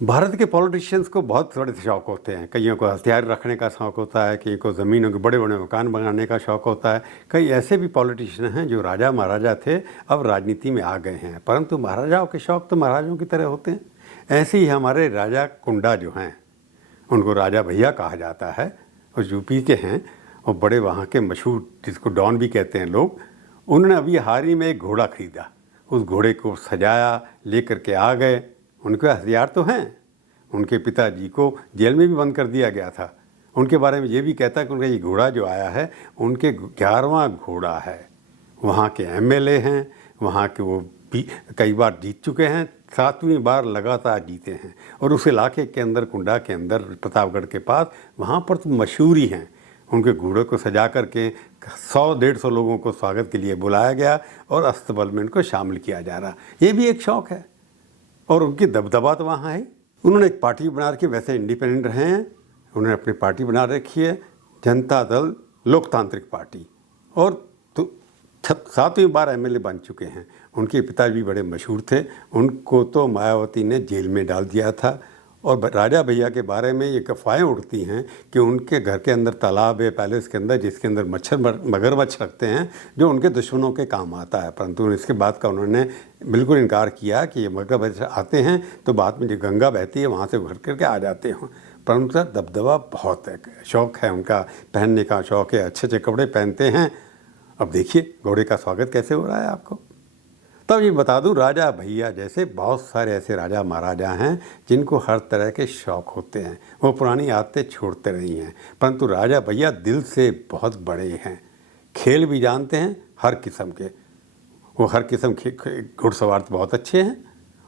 भारत के पॉलिटिशियंस को बहुत बड़े शौक होते हैं। कईयों को हथियार रखने का शौक होता है, कईयों को ज़मीनों के बड़े बड़े मकान बनाने का शौक होता है। कई ऐसे भी पॉलिटिशियन हैं जो राजा महाराजा थे, अब राजनीति में आ गए हैं, परंतु महाराजाओं के शौक तो महाराजाओं की तरह होते हैं। ऐसे ही हमारे राजा कुंडा जो हैं, उनको राजा भैया कहा जाता है, और यूपी के हैं और बड़े वहाँ के मशहूर, जिसको डॉन भी कहते हैं लोग। उन्होंने अभी हाल ही में एक घोड़ा खरीदा, उस घोड़े को सजाया, लेकर के आ गए। उनके हथियार तो हैं। उनके पिताजी को जेल में भी बंद कर दिया गया था। उनके बारे में ये भी कहता है कि उनका ये घोड़ा जो आया है, उनके 11वां घोड़ा है। वहाँ के एमएलए हैं, वहाँ के वो भी कई बार जीत चुके हैं, 7वीं बार लगातार जीते हैं। और उस इलाके के अंदर, कुंडा के अंदर, प्रतापगढ़ के पास, वहाँ पर तो मशहूर ही हैं। उनके घोड़े को सजा करके 100-150 लोगों को स्वागत के लिए बुलाया गया और अस्तबल में उनको शामिल किया जा रहा। ये भी एक शौक़ है और उनकी दबदबा तो वहाँ है। उन्होंने एक पार्टी बना रखी, वैसे इंडिपेंडेंट रहे हैं। उन्होंने अपनी पार्टी बना रखी है, जनता दल लोकतांत्रिक पार्टी, और तो 7वीं बार एमएलए बन चुके हैं। उनके पिताजी भी बड़े मशहूर थे, उनको तो मायावती ने जेल में डाल दिया था। और राजा भैया के बारे में ये अफवाहें उड़ती हैं कि उनके घर के अंदर तालाब है, पैलेस के अंदर, जिसके अंदर मगरमच्छ रखते हैं, जो उनके दुश्मनों के काम आता है। परंतु इसके बाद का उन्होंने बिल्कुल इनकार किया कि ये मगरमच्छ आते हैं तो बाद में जो गंगा बहती है वहाँ से भर करके आ जाते हैं। पर उनका दबदबा बहुत है, शौक़ है उनका, पहनने का शौक़ है, अच्छे अच्छे कपड़े पहनते हैं। अब देखिए घोड़े का स्वागत कैसे हो रहा है आपको। तब ये बता दूं, राजा भैया जैसे बहुत सारे ऐसे राजा महाराजा हैं जिनको हर तरह के शौक़ होते हैं। वो पुरानी आदतें छोड़ते रही हैं, परंतु राजा भैया दिल से बहुत बड़े हैं। खेल भी जानते हैं हर किस्म के। वो हर किस्म के घुड़सवार तो बहुत अच्छे हैं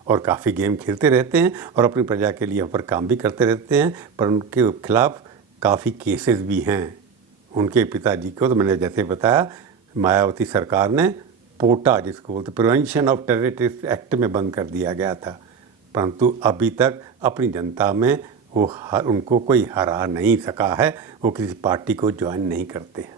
और काफ़ी गेम खेलते रहते हैं और अपनी प्रजा के लिए ऊपर काम भी करते रहते हैं। पर उनके खिलाफ काफ़ी केसेस भी हैं। उनके पिताजी को तो मैंने जैसे बताया, मायावती सरकार ने पोटा, जिसको बोलते प्रिवेंशन ऑफ टेररिस्ट एक्ट में बंद कर दिया गया था, परंतु अभी तक अपनी जनता में वो उनको कोई हरा नहीं सका है। वो किसी पार्टी को ज्वाइन नहीं करते हैं।